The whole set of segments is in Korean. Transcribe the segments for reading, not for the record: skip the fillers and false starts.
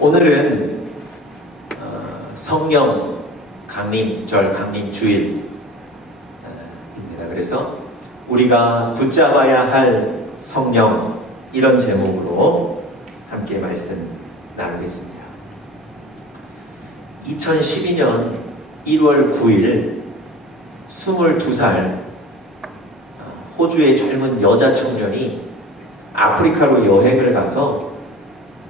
오늘은 성령 강림절 강림주일입니다. 그래서 우리가 붙잡아야 할 성령, 이런 제목으로 함께 말씀 나누겠습니다. 2012년 1월 9일 22살 호주의 젊은 여자 청년이 아프리카로 여행을 가서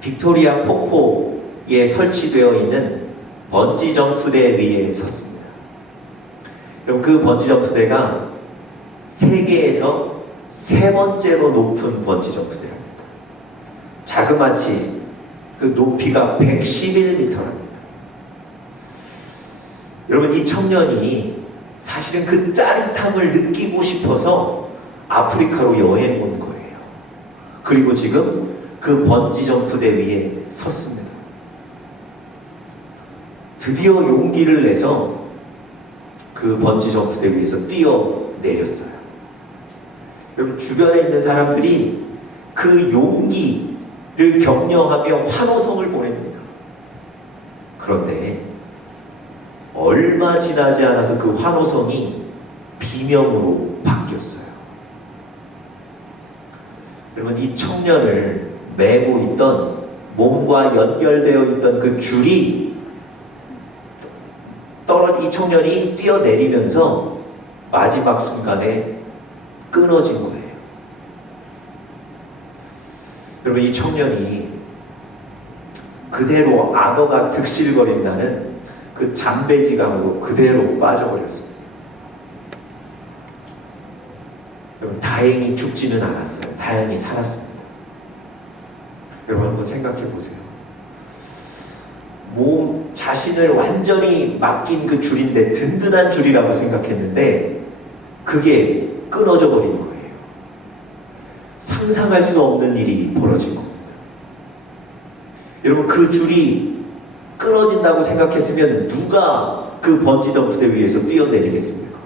빅토리아 폭포에 설치되어 있는 번지 점프대 위에 섰습니다. 그럼 그 번지 점프대가 세계에서 세 번째로 높은 번지 점프대랍니다. 자그마치 그 높이가 111m랍니다. 여러분, 이 청년이 사실은 그 짜릿함을 느끼고 싶어서 아프리카로 여행 온 거예요. 그리고 지금 그 번지 점프대 위에 섰습니다. 드디어 용기를 내서 그 번지 점프대 위에서 뛰어내렸어요. 여러분, 주변에 있는 사람들이 그 용기를 격려하며 환호성을 보냅니다. 그런데 얼마 지나지 않아서 그 환호성이 비명으로 바뀌었어요. 여러분, 이 청년을 메고 있던, 몸과 연결되어 있던 그 줄이 이 청년이 뛰어내리면서 마지막 순간에 끊어진 거예요. 여러분, 이 청년이 그대로 악어가 득실거린다는 그 잠배지강으로 그대로 빠져버렸습니다. 여러분, 다행히 죽지는 않았어요. 다행히 살았습니다. 여러분, 한번 생각해 보세요. 몸 자신을 완전히 맡긴 그 줄인데, 든든한 줄이라고 생각했는데 그게 끊어져 버린 거예요. 상상할 수 없는 일이 벌어진 겁니다. 여러분, 그 줄이 끊어진다고 생각했으면 누가 그 번지 점프대 위에서 뛰어내리겠습니까?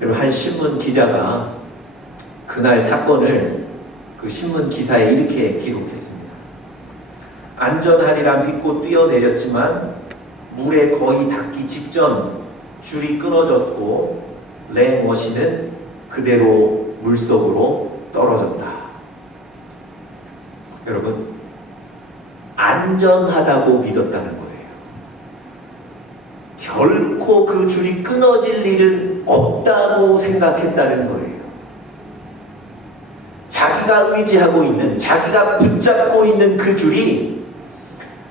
여러분, 한 신문 기자가 그날 사건을 그 신문 기사에 이렇게 기록했습니다. 안전하리라 믿고 뛰어내렸지만 물에 거의 닿기 직전 줄이 끊어졌고 레머신은 그대로 물속으로 떨어졌다. 여러분, 안전하다고 믿었다는 거예요. 결코 그 줄이 끊어질 일은 없다고 생각했다는 거예요. 자기가 의지하고 있는, 자기가 붙잡고 있는 그 줄이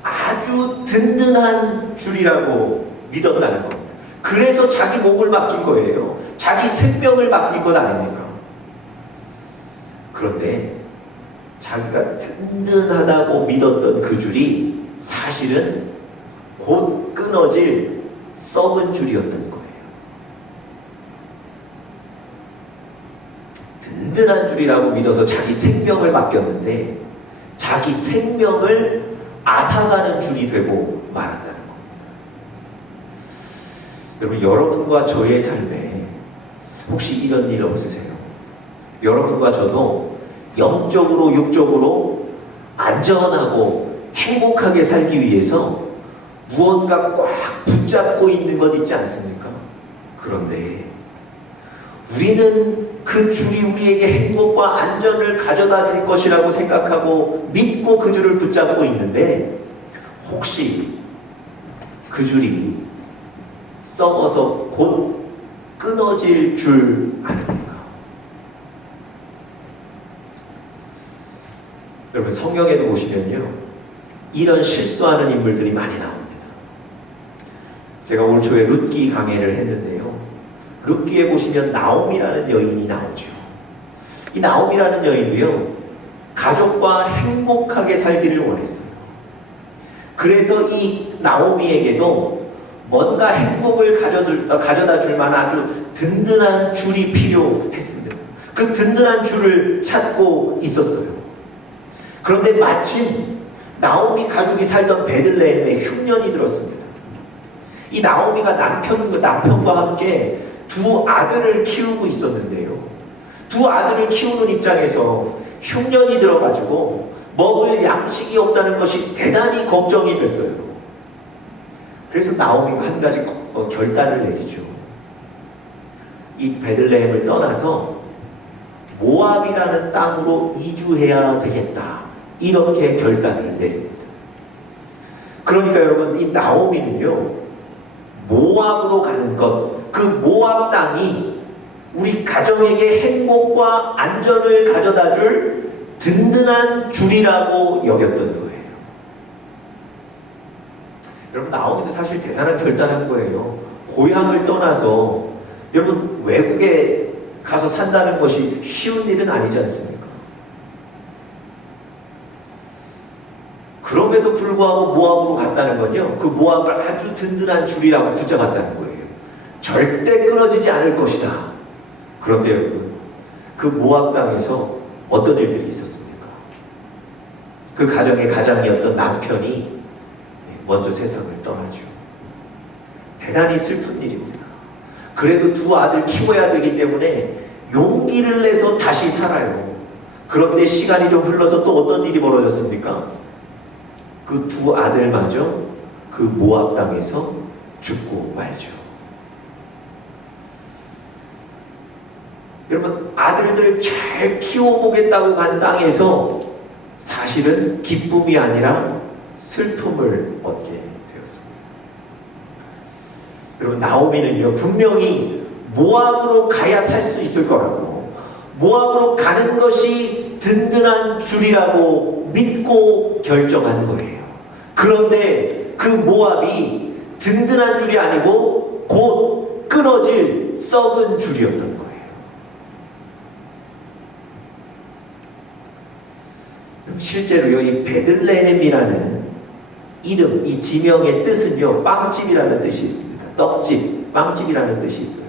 아주 든든한 줄이라고 믿었다는 겁니다. 그래서 자기 몸을 맡긴 거예요. 자기 생명을 맡긴 것 아닙니까? 그런데 자기가 든든하다고 믿었던 그 줄이 사실은 곧 끊어질 썩은 줄이었던 거예요. 든든한 줄이라고 믿어서 자기 생명을 맡겼는데 자기 생명을 앗아가는 줄이 되고 말았다는 겁니다. 여러분, 여러분과 저의 삶에 혹시 이런 일 없으세요? 여러분과 저도 영적으로 육적으로 안전하고 행복하게 살기 위해서 무언가 꽉 붙잡고 있는 것 있지 않습니까? 그런데 우리는 그 줄이 우리에게 행복과 안전을 가져다 줄 것이라고 생각하고 믿고 그 줄을 붙잡고 있는데 혹시 그 줄이 썩어서 곧 끊어질 줄 아닙니까? 여러분, 성경에도 보시면요, 이런 실수하는 인물들이 많이 나옵니다. 제가 올 초에 룻기 강해를 했는데요, 룻기에 보시면 나옴이라는 여인이 나오죠. 이 나옴이라는 여인도요, 가족과 행복하게 살기를 원했어요. 그래서 이 나오미에게도 뭔가 행복을 가져다 줄 만한 아주 든든한 줄이 필요했습니다. 그 든든한 줄을 찾고 있었어요. 그런데 마침 나오미 가족이 살던 베들레헴에 흉년이 들었습니다. 이 나오미가 남편과 함께 두 아들을 키우고 있었는데요, 두 아들을 키우는 입장에서 흉년이 들어가지고 먹을 양식이 없다는 것이 대단히 걱정이 됐어요. 그래서 나오미가 한 가지 결단을 내리죠. 이 베들레헴을 떠나서 모압이라는 땅으로 이주해야 되겠다. 이렇게 결단을 내립니다. 그러니까 여러분, 이 나오미는요, 모압으로 가는 것, 그 모압 땅이 우리 가정에게 행복과 안전을 가져다 줄 든든한 줄이라고 여겼던 거예요. 여러분, 나오미도 사실 대단한 결단한 거예요. 고향을 떠나서, 여러분, 외국에 가서 산다는 것이 쉬운 일은 아니지 않습니까? 그럼에도 불구하고 모압으로 갔다는 건요, 그 모압을 아주 든든한 줄이라고 붙잡았다는 거예요. 절대 끊어지지 않을 것이다. 그런데 여러분, 그 모압 땅에서 어떤 일들이 있었습니까? 그 가정의 가장이었던 남편이 먼저 세상을 떠나죠. 대단히 슬픈 일입니다. 그래도 두 아들 키워야 되기 때문에 용기를 내서 다시 살아요. 그런데 시간이 좀 흘러서 또 어떤 일이 벌어졌습니까? 그 두 아들마저 그 모압 땅에서 죽고 말죠. 여러분, 아들들 잘 키워보겠다고 간 땅에서 사실은 기쁨이 아니라 슬픔을 얻게 되었습니다. 여러분, 나오미는요, 분명히 모압으로 가야 살 수 있을 거라고, 모압으로 가는 것이 든든한 줄이라고 믿고 결정한 거예요. 그런데 그 모압이 든든한 줄이 아니고 곧 끊어질 썩은 줄이었던 거예요. 실제로요, 이 베들레헴이라는 이름, 이 지명의 뜻은요, 빵집이라는 뜻이 있습니다. 떡집, 빵집이라는 뜻이 있어요.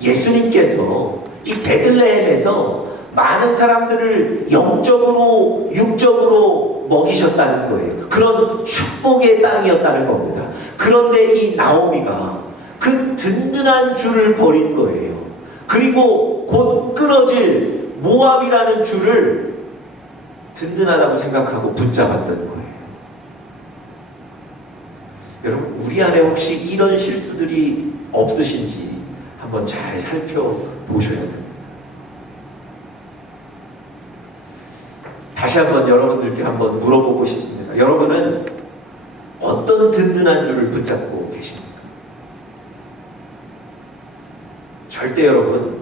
예수님께서 이 베들레헴에서 많은 사람들을 영적으로, 육적으로 먹이셨다는 거예요. 그런 축복의 땅이었다는 겁니다. 그런데 이 나오미가 그 든든한 줄을 버린 거예요. 그리고 곧 끊어질 모압이라는 줄을 든든하다고 생각하고 붙잡았던 거예요. 여러분, 우리 안에 혹시 이런 실수들이 없으신지 한번 잘 살펴보셔야 됩니다. 다시 한번 여러분들께 한번 물어보고 싶습니다. 여러분은 어떤 든든한 줄을 붙잡고 계십니까? 절대 여러분,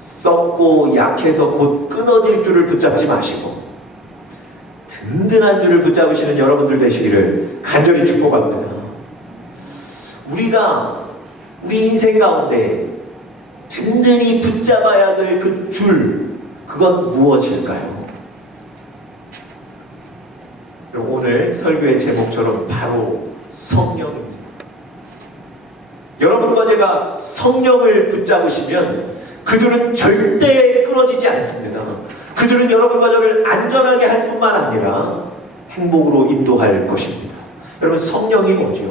썩고 약해서 곧 끊어질 줄을 붙잡지 마시고 든든한 줄을 붙잡으시는 여러분들 되시기를 간절히 축복합니다. 우리 인생 가운데 든든히 붙잡아야 될 그 줄, 그건 무엇일까요? 오늘 설교의 제목처럼 바로 성령입니다. 여러분과 제가 성령을 붙잡으시면 그 줄은 절대 끊어지지 않습니다. 그 줄은 여러분과 저를 안전하게 할 뿐만 아니라 행복으로 인도할 것입니다. 여러분, 성령이 뭐죠?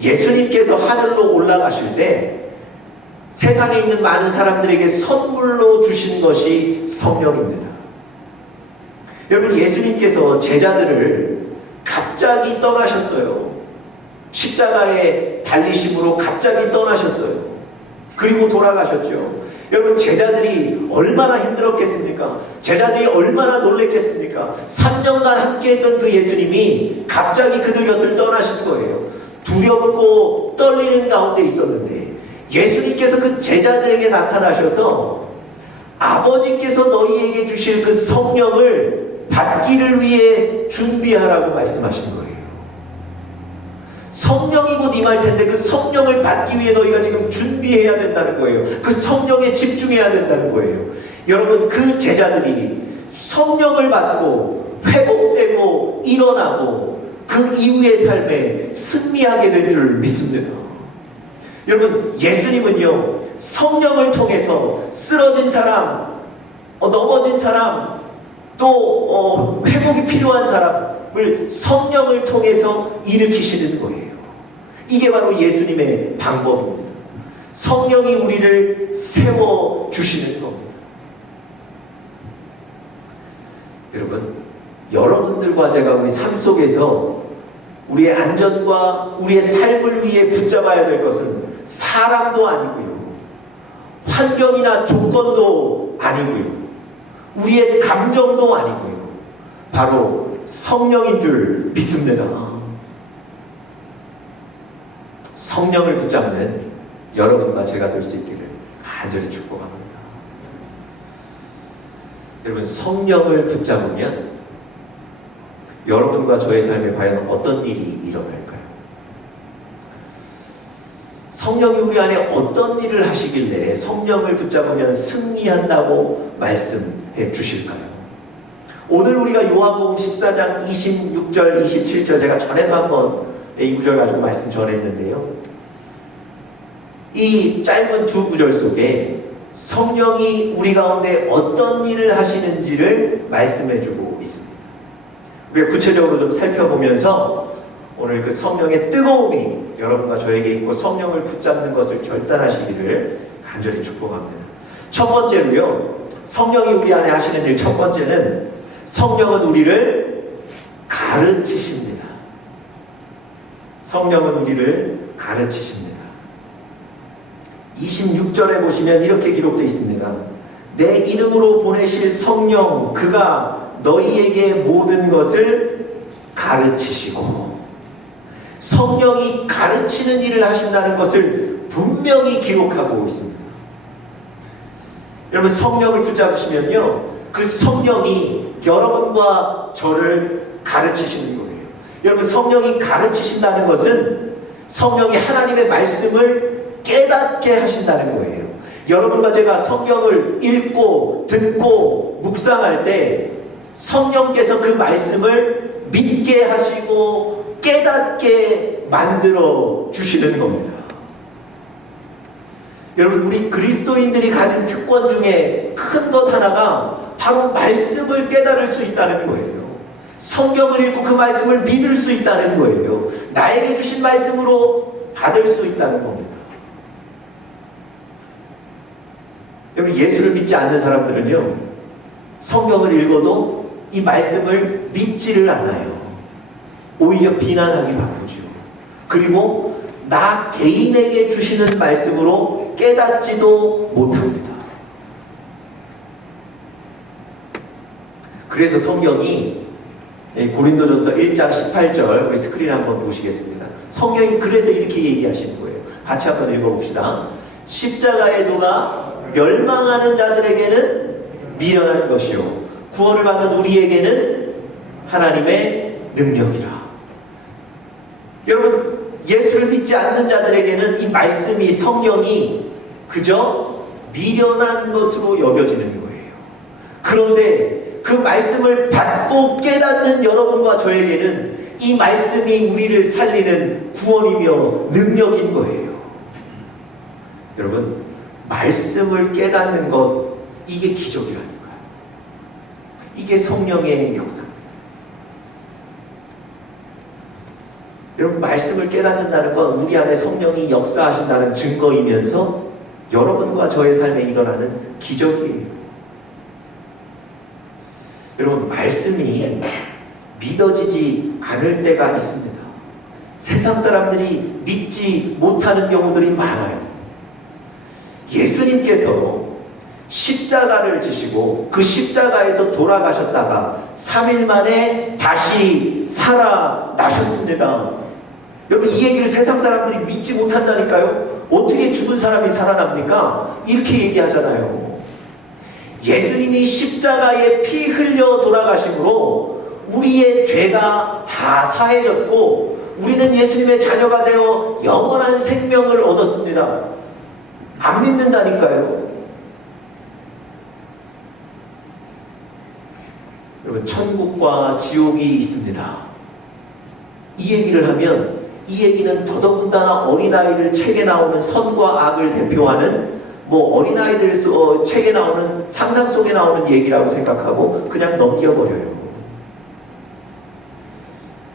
예수님께서 하늘로 올라가실 때 세상에 있는 많은 사람들에게 선물로 주신 것이 성령입니다. 여러분, 예수님께서 제자들을 갑자기 떠나셨어요. 십자가에 달리심으로 갑자기 떠나셨어요. 그리고 돌아가셨죠. 여러분, 제자들이 얼마나 힘들었겠습니까? 제자들이 얼마나 놀랬겠습니까? 3년간 함께했던 그 예수님이 갑자기 그들 곁을 떠나신 거예요. 두렵고 떨리는 가운데 있었는데 예수님께서 그 제자들에게 나타나셔서 아버지께서 너희에게 주실 그 성령을 받기를 위해 준비하라고 말씀하신 거예요. 성령이 곧 임할 텐데 그 성령을 받기 위해 너희가 지금 준비해야 된다는 거예요. 그 성령에 집중해야 된다는 거예요. 여러분, 그 제자들이 성령을 받고 회복되고 일어나고 그 이후의 삶에 승리하게 될 줄 믿습니다. 여러분, 예수님은요, 성령을 통해서 쓰러진 사람, 넘어진 사람, 또 회복이 필요한 사람을 성령을 통해서 일으키시는 거예요. 이게 바로 예수님의 방법입니다. 성령이 우리를 세워주시는 겁니다. 여러분, 여러분들과 제가 우리 삶 속에서 우리의 안전과 우리의 삶을 위해 붙잡아야 될 것은 사람도 아니고요, 환경이나 조건도 아니고요, 우리의 감정도 아니고요, 바로 성령인 줄 믿습니다. 성령을 붙잡는 여러분과 제가 될 수 있기를 간절히 축복합니다. 여러분, 성령을 붙잡으면 여러분과 저의 삶에 과연 어떤 일이 일어날까요? 성령이 우리 안에 어떤 일을 하시길래 성령을 붙잡으면 승리한다고 말씀해 주실까요? 오늘 우리가 요한복음 14장 26절, 27절, 제가 전에도 한번 이 구절 가지고 말씀 전했는데요. 이 짧은 두 구절 속에 성령이 우리 가운데 어떤 일을 하시는지를 말씀해주고 있습니다. 우리가 구체적으로 좀 살펴보면서 오늘 그 성령의 뜨거움이 여러분과 저에게 있고 성령을 붙잡는 것을 결단하시기를 간절히 축복합니다. 첫 번째로요, 성령이 우리 안에 하시는 일 첫 번째는 성령은 우리를 가르치십니다. 성령은 우리를 가르치십니다. 26절에 보시면 이렇게 기록되어 있습니다. 내 이름으로 보내실 성령, 그가 너희에게 모든 것을 가르치시고, 성령이 가르치는 일을 하신다는 것을 분명히 기록하고 있습니다. 여러분, 성령을 붙잡으시면요, 그 성령이 여러분과 저를 가르치시는 거예요. 여러분, 성령이 가르치신다는 것은 성령이 하나님의 말씀을 깨닫게 하신다는 거예요. 여러분과 제가 성경을 읽고 듣고 묵상할 때 성령께서 그 말씀을 믿게 하시고 깨닫게 만들어 주시는 겁니다. 여러분, 우리 그리스도인들이 가진 특권 중에 큰 것 하나가 바로 말씀을 깨달을 수 있다는 거예요. 성경을 읽고 그 말씀을 믿을 수 있다는 거예요. 나에게 주신 말씀으로 받을 수 있다는 겁니다. 여러분, 예수를 믿지 않는 사람들은요, 성경을 읽어도 이 말씀을 믿지를 않아요. 오히려 비난하기 바쁘죠. 그리고 나 개인에게 주시는 말씀으로 깨닫지도 못합니다. 그래서 성경이 고린도전서 1장 18절, 우리 스크린 한번 보시겠습니다. 성경이 그래서 이렇게 얘기하시는 거예요. 같이 한번 읽어봅시다. 십자가의 도가 멸망하는 자들에게는 미련한 것이요, 구원을 받는 우리에게는 하나님의 능력이라. 여러분, 예수를 믿지 않는 자들에게는 이 말씀이, 성령이 그저 미련한 것으로 여겨지는 거예요. 그런데 그 말씀을 받고 깨닫는 여러분과 저에게는 이 말씀이 우리를 살리는 구원이며 능력인 거예요. 여러분, 말씀을 깨닫는 것, 이게 기적이라니까요. 이게 성령의 역사입니다. 여러분, 말씀을 깨닫는다는 건 우리 안에 성령이 역사하신다는 증거이면서 여러분과 저의 삶에 일어나는 기적이에요. 여러분, 말씀이 믿어지지 않을 때가 있습니다. 세상 사람들이 믿지 못하는 경우들이 많아요. 예수님께서 십자가를 지시고 그 십자가에서 돌아가셨다가 3일 만에 다시 살아나셨습니다. 여러분, 이 얘기를 세상 사람들이 믿지 못한다니까요. 어떻게 죽은 사람이 살아납니까? 이렇게 얘기하잖아요. 예수님이 십자가에 피 흘려 돌아가심으로 우리의 죄가 다 사해졌고 우리는 예수님의 자녀가 되어 영원한 생명을 얻었습니다. 안 믿는다니까요. 여러분, 천국과 지옥이 있습니다. 이 얘기를 하면, 이 얘기는 더더군다나 어린아이들 책에 나오는 선과 악을 대표하는 어린아이들 책에 나오는 상상 속에 나오는 얘기라고 생각하고 그냥 넘겨버려요.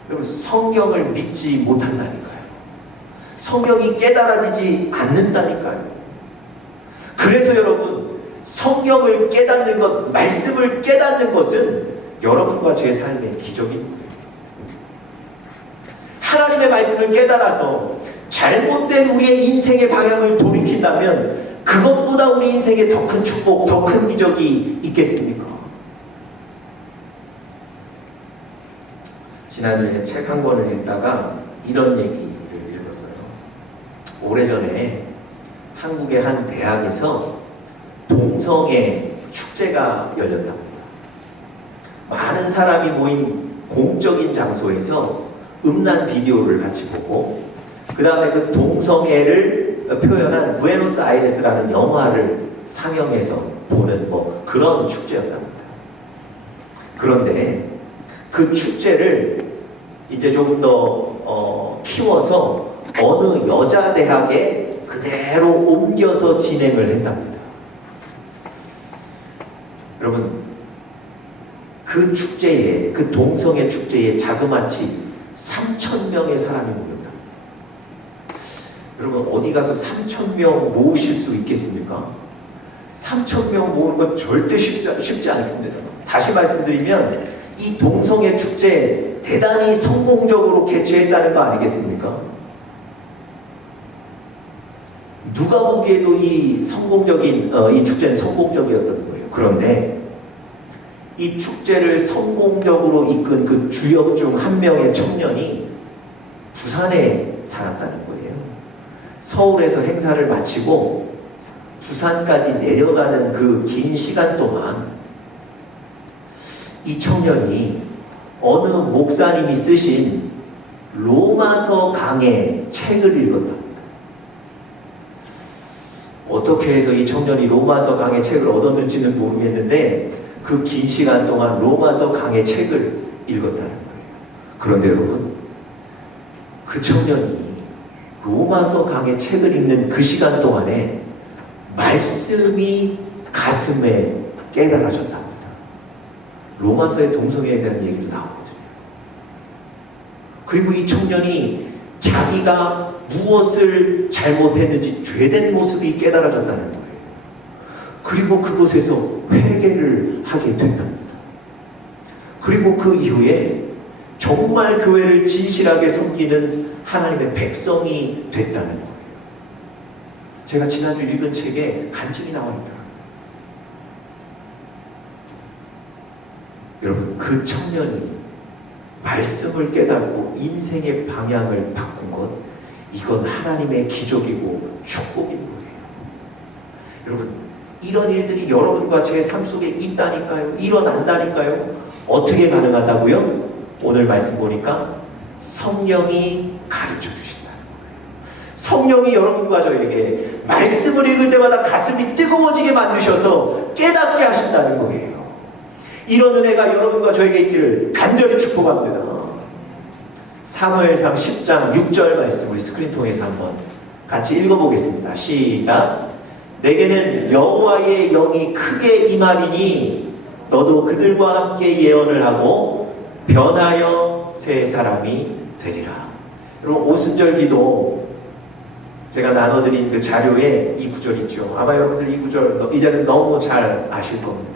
여러분, 성경을 믿지 못한다니까요. 성경이 깨달아지지 않는다니까요. 그래서 여러분, 성경을 깨닫는 것, 말씀을 깨닫는 것은 여러분과 제 삶의 기적입니다. 하나님의 말씀을 깨달아서 잘못된 우리의 인생의 방향을 돌이킨다면 그것보다 우리 인생에 더 큰 축복, 더 큰 기적이 있겠습니까? 지난주에 책 한 권을 읽다가 이런 얘기를 읽었어요. 오래전에 한국의 한 대학에서 동성애 축제가 열렸답니다. 많은 사람이 모인 공적인 장소에서 음란 비디오를 같이 보고 그 다음에 그 동성애를 표현한 부에노스아이레스라는 영화를 상영해서 보는 그런 축제였답니다. 그런데 그 축제를 이제 조금 더 키워서 어느 여자 대학에 그대로 옮겨서 진행을 했답니다. 여러분, 그 축제에, 그 동성애 축제에 자그마치 3,000명의 사람이 모였다. 여러분, 어디 가서 3,000명 모으실 수 있겠습니까? 3,000명 모으는 건 절대 쉽지 않습니다. 다시 말씀드리면 이 동성애 축제 대단히 성공적으로 개최했다는 거 아니겠습니까? 누가 보기에도 이 축제는 성공적이었던 거예요. 그런데 이 축제를 성공적으로 이끈 그 주역 중 한 명의 청년이 부산에 살았다는 거예요. 서울에서 행사를 마치고 부산까지 내려가는 그 긴 시간 동안 이 청년이 어느 목사님이 쓰신 로마서 강의 책을 읽었답니다. 어떻게 해서 이 청년이 로마서 강의 책을 얻었는지는 모르겠는데 그 긴 시간 동안 로마서 강의 책을 읽었다는 거예요. 그런데 여러분, 그 청년이 로마서 강의 책을 읽는 그 시간 동안에 말씀이 가슴에 깨달아졌답니다. 로마서의 동성애에 대한 얘기도 나오거든요. 그리고 이 청년이 자기가 무엇을 잘못했는지 죄된 모습이 깨달아졌다는 거예요. 그리고 그곳에서 회개를 하게 됐답니다. 그리고 그 이후에 정말 교회를 진실하게 섬기는 하나님의 백성이 됐다는 거예요. 제가 지난주 읽은 책에 간증이 나옵니다. 여러분, 그 청년이 말씀을 깨닫고 인생의 방향을 바꾼 것, 이건 하나님의 기적이고 축복인 거예요. 여러분, 이런 일들이 여러분과 제 삶 속에 있다니까요. 일어난다니까요. 어떻게 가능하다고요? 오늘 말씀 보니까 성령이 가르쳐 주신다는 거예요. 성령이 여러분과 저에게 말씀을 읽을 때마다 가슴이 뜨거워지게 만드셔서 깨닫게 하신다는 거예요. 이런 은혜가 여러분과 저에게 있기를 간절히 축복합니다. 사무엘상 10장 6절 말씀 우리 스크린 통해서 한번 같이 읽어보겠습니다. 시작. 내게는 여호와의 영이 크게 임하리니 너도 그들과 함께 예언을 하고 변하여 새 사람이 되리라. 여러분, 오순절 기도 제가 나눠드린 그 자료에 이 구절 있죠. 아마 여러분들 이 구절 이제는 너무 잘 아실 겁니다.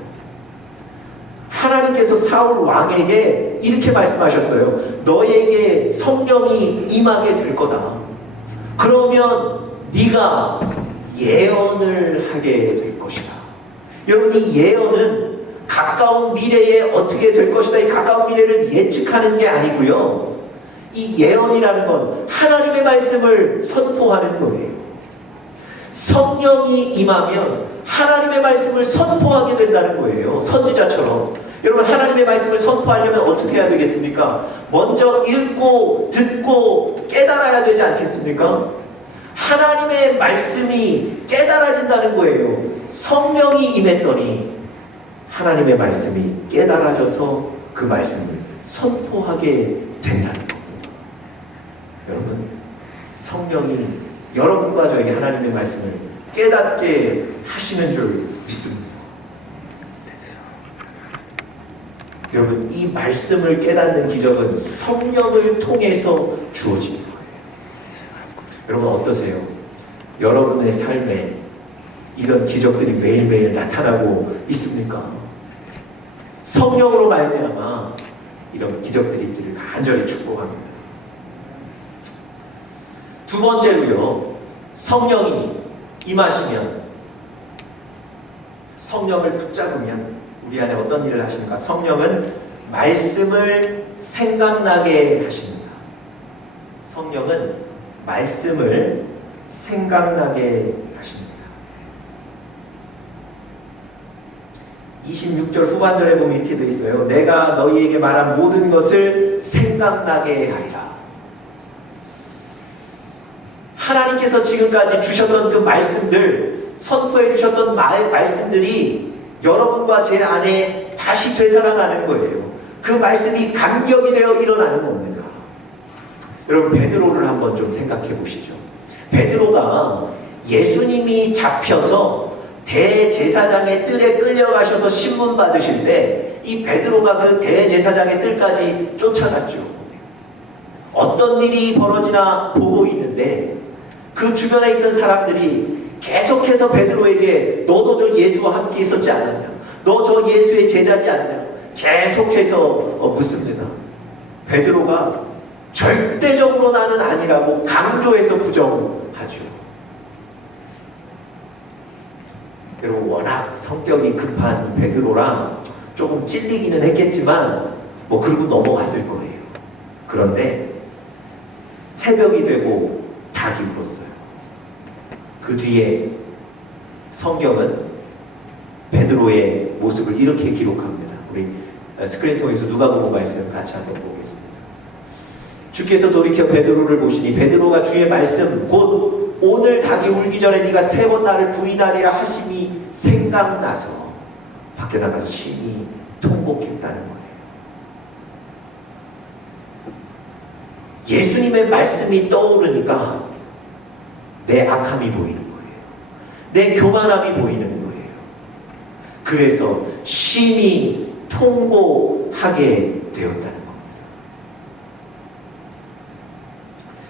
하나님께서 사울 왕에게 이렇게 말씀하셨어요. 너에게 성령이 임하게 될 거다. 그러면 네가 예언을 하게 될 것이다. 여러분, 이 예언은 가까운 미래에 어떻게 될 것이다, 이 가까운 미래를 예측하는 게 아니고요. 이 예언이라는 건 하나님의 말씀을 선포하는 거예요. 성령이 임하면 하나님의 말씀을 선포하게 된다는 거예요. 선지자처럼. 여러분, 하나님의 말씀을 선포하려면 어떻게 해야 되겠습니까? 먼저 읽고 듣고 깨달아야 되지 않겠습니까? 하나님의 말씀이 깨달아진다는 거예요. 성령이 임했더니 하나님의 말씀이 깨달아져서 그 말씀을 선포하게 된다는 겁니다. 여러분, 성령이 여러분과 저에게 하나님의 말씀을 깨닫게 하시는 줄 믿습니다. 여러분, 이 말씀을 깨닫는 기적은 성령을 통해서 주어집니다. 여러분, 어떠세요? 여러분의 삶에 이런 기적들이 매일매일 나타나고 있습니까? 성령으로 말미암아 이런 기적들이 있기를 간절히 축복합니다. 두 번째로요, 성령이 임하시면, 성령을 붙잡으면 우리 안에 어떤 일을 하시는가? 성령은 말씀을 생각나게 하십니다. 성령은 말씀을 생각나게 하십니다. 26절 후반절에 보면 이렇게 되어 있어요. 내가 너희에게 말한 모든 것을 생각나게 하리라. 하나님께서 지금까지 주셨던 그 말씀들, 선포해 주셨던 말씀들이 여러분과 제 안에 다시 되살아나는 거예요. 그 말씀이 감격이 되어 일어나는 겁니다. 여러분, 베드로를 한번 좀 생각해 보시죠. 베드로가 예수님이 잡혀서 대제사장의 뜰에 끌려가셔서 신문 받으실 때 이 베드로가 그 대제사장의 뜰까지 쫓아갔죠. 어떤 일이 벌어지나 보고 있는데 그 주변에 있던 사람들이 계속해서 베드로에게 너도 저 예수와 함께 있었지 않았냐? 너 저 예수의 제자지 않냐? 계속해서 묻습니다. 베드로가 절대적으로 나는 아니라고 강조해서 부정하죠. 여러분, 워낙 성격이 급한 베드로랑 조금 찔리기는 했겠지만 그러고 넘어갔을 거예요. 그런데 새벽이 되고 닭이 울었어요. 그 뒤에 성경은 베드로의 모습을 이렇게 기록합니다. 우리 스크린 통해서 누가복음 말씀 같이 한번 보겠습니다. 주께서 돌이켜 베드로를 보시니 베드로가 주의 말씀 곧 오늘 닭이 울기 전에 네가 3번 나를 부인하리라 하심이 생각나서 밖에 나가서 심히 통곡했다는 거예요. 예수님의 말씀이 떠오르니까 내 악함이 보이는 거예요. 내 교만함이 보이는 거예요. 그래서 심히 통곡하게 되었다는 겁니다.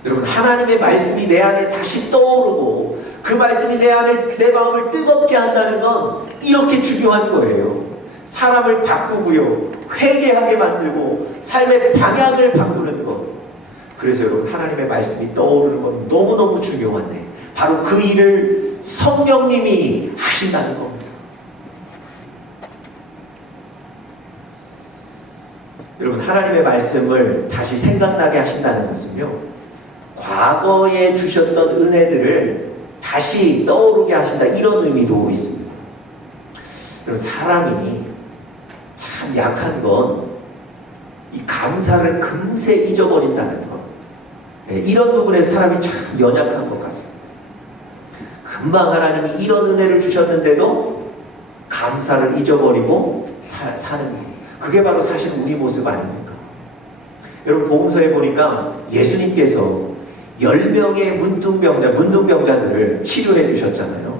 여러분, 하나님의 말씀이 내 안에 다시 떠오르고 그 말씀이 내 안에 내 마음을 뜨겁게 한다는 건 이렇게 중요한 거예요. 사람을 바꾸고요, 회개하게 만들고 삶의 방향을 바꾸는 것. 그래서 여러분, 하나님의 말씀이 떠오르는 건 너무너무 중요한데 바로 그 일을 성령님이 하신다는 겁니다. 여러분, 하나님의 말씀을 다시 생각나게 하신다는 것은요, 과거에 주셨던 은혜들을 다시 떠오르게 하신다, 이런 의미도 있습니다. 여러분, 사람이 참 약한 건 이 감사를 금세 잊어버린다는 것. 이런 부분에 사람이 참 연약한 것 같습니다. 금방 하나님이 이런 은혜를 주셨는데도 감사를 잊어버리고 사는 것. 그게 바로 사실 우리 모습 아닙니까? 여러분, 복음서에 보니까 예수님께서 10명의 문둥병자들을 치료해 주셨잖아요.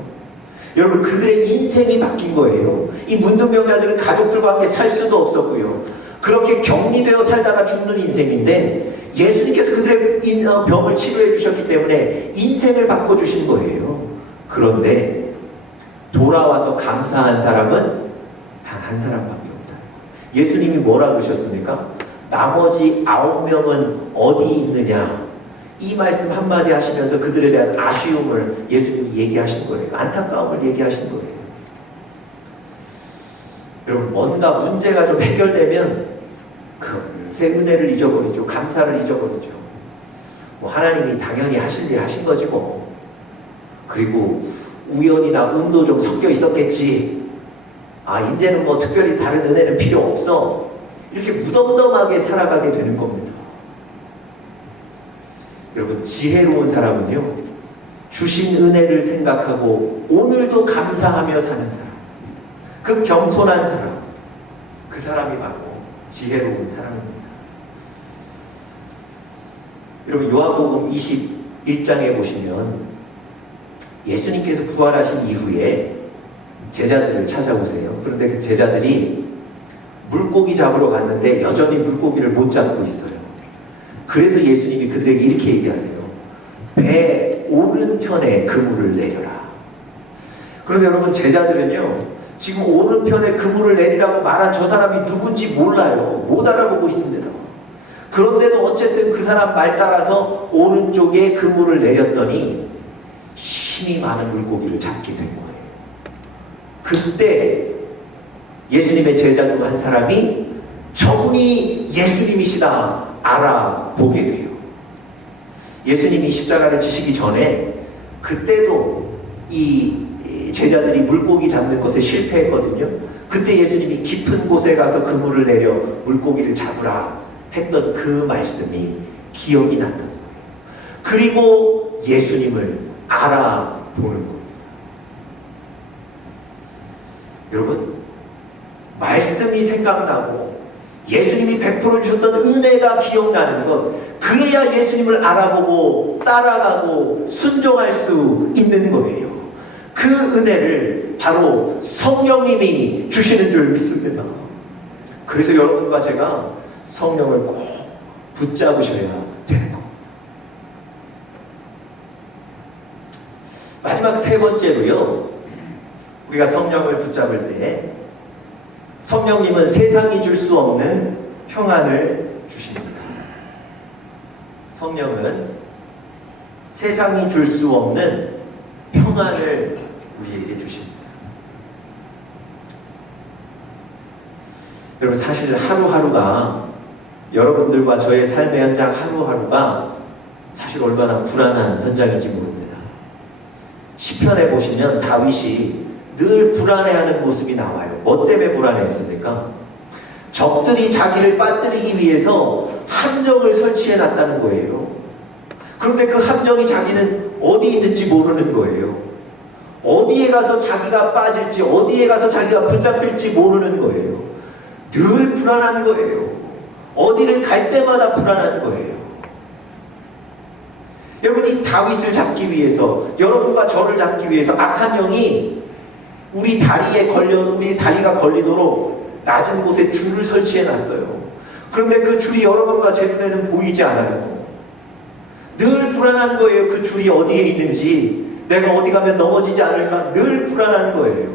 여러분, 그들의 인생이 바뀐 거예요. 이 문둥병자들은 가족들과 함께 살 수도 없었고요. 그렇게 격리되어 살다가 죽는 인생인데 예수님께서 그들의 병을 치료해 주셨기 때문에 인생을 바꿔주신 거예요. 그런데 돌아와서 감사한 사람은 단 한 사람밖에 없다. 예수님이 뭐라 그러셨습니까? 나머지 9명은 어디 있느냐? 이 말씀 한마디 하시면서 그들에 대한 아쉬움을 예수님이 얘기하신 거예요. 안타까움을 얘기하신 거예요. 여러분, 뭔가 문제가 좀 해결되면 금세 은혜를 잊어버리죠. 감사를 잊어버리죠. 하나님이 당연히 하실 일 하신 거지 뭐. 그리고 우연이나 운도 좀 섞여 있었겠지. 이제는 특별히 다른 은혜는 필요 없어. 이렇게 무덤덤하게 살아가게 되는 겁니다. 여러분, 지혜로운 사람은요, 주신 은혜를 생각하고 오늘도 감사하며 사는 사람, 그 겸손한 사람, 그 사람이 바로 지혜로운 사람입니다. 여러분, 요한복음 21장에 보시면 예수님께서 부활하신 이후에 제자들을 찾아오세요. 그런데 그 제자들이 물고기 잡으러 갔는데 여전히 물고기를 못 잡고 있어요. 그래서 예수님이 그들에게 이렇게 얘기하세요. 배 오른편에 그물을 내려라. 그런데 여러분, 제자들은요, 지금 오른편에 그물을 내리라고 말한 저 사람이 누군지 몰라요. 못 알아보고 있습니다. 그런데도 어쨌든 그 사람 말 따라서 오른쪽에 그물을 내렸더니 힘이 많은 물고기를 잡게 된 거예요. 그때 예수님의 제자 중 한 사람이 저분이 예수님이시다 알아보게 돼요. 예수님이 십자가를 지시기 전에 그때도 이 제자들이 물고기 잡는 것에 실패했거든요. 그때 예수님이 깊은 곳에 가서 그물을 내려 물고기를 잡으라 했던 그 말씀이 기억이 났던 거예요. 그리고 예수님을 알아보는 거예요. 여러분, 말씀이 생각나고 예수님이 베풀어 주셨던 은혜가 기억나는 것, 그래야 예수님을 알아보고 따라가고 순종할 수 있는 거예요. 그 은혜를 바로 성령님이 주시는 줄 믿습니다. 그래서 여러분과 제가 성령을 꼭 붙잡으셔야 되는 것. 마지막 세 번째로요, 우리가 성령을 붙잡을 때 성령님은 세상이 줄 수 없는 평안을 주십니다. 성령은 세상이 줄 수 없는 평안을 우리에게 주십니다. 여러분, 사실 하루하루가, 여러분들과 저의 삶의 현장 하루하루가 사실 얼마나 불안한 현장인지 모릅니다. 시편에 보시면 다윗이 늘 불안해하는 모습이 나와요. 뭐 때문에 불안해했습니까? 적들이 자기를 빠뜨리기 위해서 함정을 설치해 놨다는 거예요. 그런데 그 함정이 자기는 어디 있는지 모르는 거예요. 어디에 가서 자기가 빠질지, 어디에 가서 자기가 붙잡힐지 모르는 거예요. 늘 불안한 거예요. 어디를 갈 때마다 불안한 거예요. 여러분, 이 다윗을 잡기 위해서, 여러분과 저를 잡기 위해서 악한 영이 우리 다리가 걸리도록 낮은 곳에 줄을 설치해 놨어요. 그런데 그 줄이 여러분과 제 눈에는 보이지 않아요. 늘 불안한 거예요. 그 줄이 어디에 있는지, 내가 어디 가면 넘어지지 않을까 늘 불안한 거예요.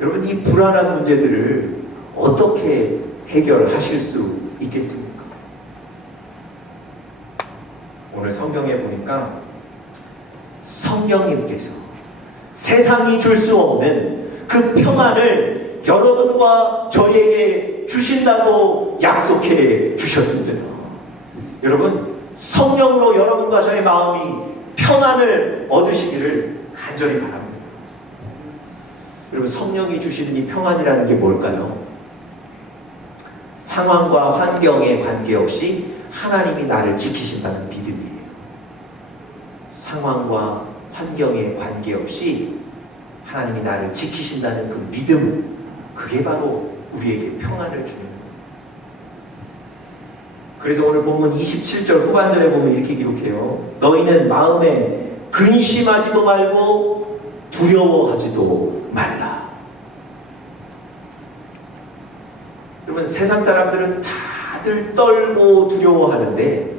여러분, 이 불안한 문제들을 어떻게 해결하실 수 있겠습니까? 오늘 성경에 보니까 성령님께서 세상이 줄 수 없는 그 평안을 여러분과 저에게 주신다고 약속해 주셨습니다. 여러분, 성령으로 여러분과 저의 마음이 평안을 얻으시기를 간절히 바랍니다. 여러분, 성령이 주시는 이 평안이라는 게 뭘까요? 상황과 환경에 관계없이 하나님이 나를 지키신다는 믿음이에요. 상황과 환경에 관계없이 하나님이 나를 지키신다는 그 믿음, 그게 바로 우리에게 평안을 주는 거예요. 그래서 오늘 본문 27절 후반절에 보면 이렇게 기록해요. 너희는 마음에 근심하지도 말고 두려워하지도 말라. 여러분, 세상 사람들은 다들 떨고 두려워하는데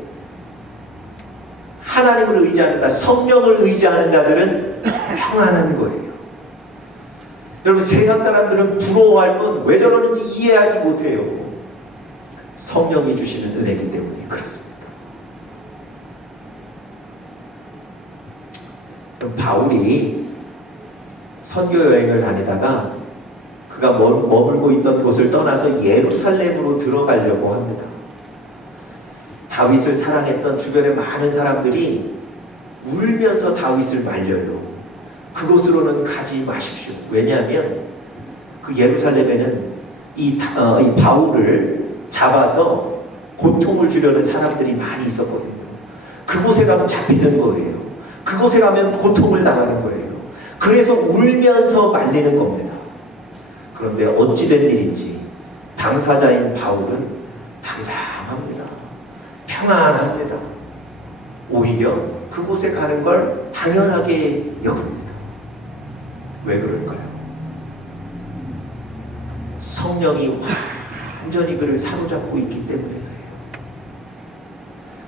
하나님을 의지하는, 성령을 의지하는 자들은 평안한 거예요. 여러분, 세상 사람들은 부러워할 뿐 왜 저러는지 이해하지 못해요. 성령이 주시는 은혜이기 때문에 그렇습니다. 바울이 선교 여행을 다니다가 그가 머물고 있던 곳을 떠나서 예루살렘으로 들어가려고 합니다. 다윗을 사랑했던 주변의 많은 사람들이 울면서 다윗을 말려요. 그곳으로는 가지 마십시오. 왜냐하면 그 예루살렘에는 이 바울을 잡아서 고통을 주려는 사람들이 많이 있었거든요. 그곳에 가면 잡히는 거예요. 그곳에 가면 고통을 당하는 거예요. 그래서 울면서 말리는 겁니다. 그런데 어찌된 일인지 당사자인 바울은 당당합니다. 평안합니다. 오히려 그곳에 가는 걸 당연하게 여깁니다. 왜 그럴까요? 성령이 완전히 그를 사로잡고 있기 때문에 그래요.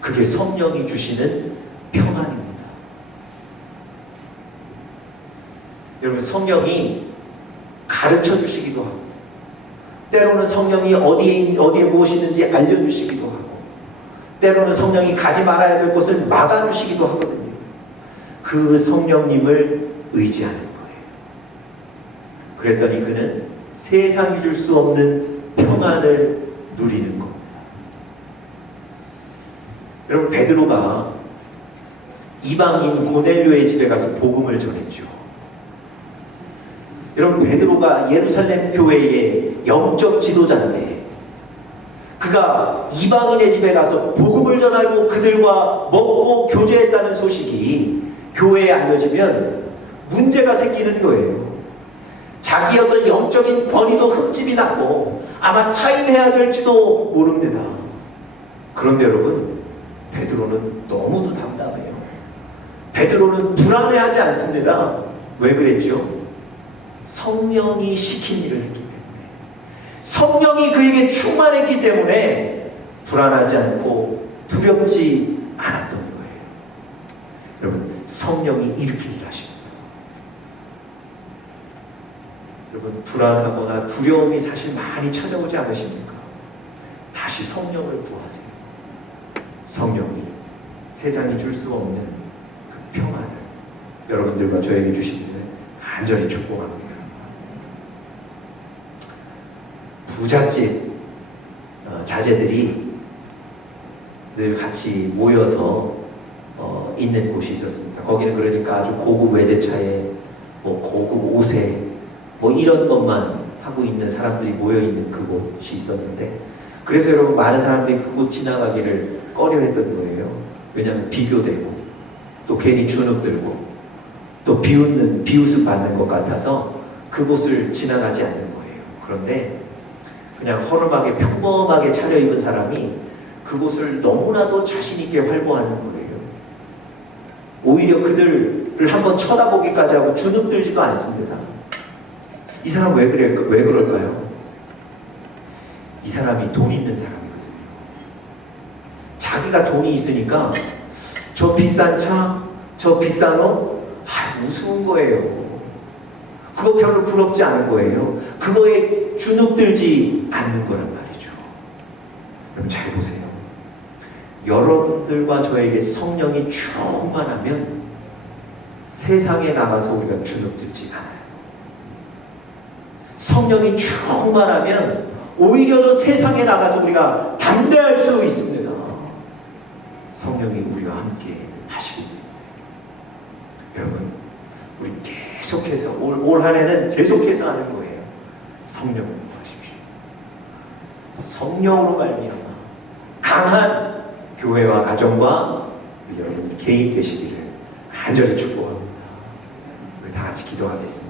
그게 성령이 주시는 평안입니다. 여러분, 성령이 가르쳐 주시기도 하고, 때로는 성령이 어디에 무엇이 있는지 알려주시기도 하고, 때로는 성령이 가지 말아야 될 곳을 막아주시기도 하거든요. 그 성령님을 의지하는 거예요. 그랬더니 그는 세상이 줄 수 없는 평안을 누리는 겁니다. 여러분, 베드로가 이방인 고넬료의 집에 가서 복음을 전했죠. 여러분, 베드로가 예루살렘 교회의 영적 지도자인데, 그가 이방인의 집에 가서 복음을 전하고 그들과 먹고 교제했다는 소식이 교회에 알려지면 문제가 생기는 거예요. 자기 어떤 영적인 권위도 흠집이 났고 아마 사임해야 될지도 모릅니다. 그런데 여러분, 베드로는 너무도 담담해요. 베드로는 불안해하지 않습니다. 왜 그랬죠? 성령이 시킨 일을 했기 때문에, 성령이 그에게 충만했기 때문에 불안하지 않고 두렵지 않았던 거예요. 여러분, 성령이 이렇게 일하십니다. 여러분, 불안하거나 두려움이 사실 많이 찾아오지 않으십니까? 다시 성령을 구하세요. 성령이 세상이 줄 수 없는 그 평안을 여러분들과 저에게 주시기를 간절히 축복합니다. 부잣집 자제들이 늘 같이 모여서 있는 곳이 있었습니다. 거기는 그러니까 아주 고급 외제차에 고급 옷에 이런 것만 하고 있는 사람들이 모여 있는 그곳이 있었는데, 그래서 여러분, 많은 사람들이 그곳 지나가기를 꺼려했던 거예요. 왜냐하면 비교되고 또 괜히 주눅 들고 또 비웃음 받는 것 같아서 그곳을 지나가지 않는 거예요. 그런데 그냥 허름하게 평범하게 차려입은 사람이 그곳을 너무나도 자신있게 활보하는 거예요. 오히려 그들을 한번 쳐다보기까지 하고 주눅 들지도 않습니다. 이 사람 왜 그럴까요? 이 사람이 돈 있는 사람이거든요. 자기가 돈이 있으니까 저 비싼 차, 저 비싼 옷, 우스운 거예요. 그거 별로 부럽지 않은 거예요. 그거에 주눅들지 않는 거란 말이죠. 여러분, 잘 보세요. 여러분들과 저에게 성령이 충만하면 세상에 나가서 우리가 주눅들지 않아요. 성령이 충만하면 오히려 더 세상에 나가서 우리가 담대할 수 있습니다. 성령이 우리와 함께 하시기 때문에. 여러분, 우리 계속해서 올 한 해는 계속해서 하는 거예요. 성령으로 하십시오. 성령으로 말미암아 강한 교회와 가정과 여러분 개인 되시기를 간절히 축복합니다. 우리 다 같이 기도하겠습니다.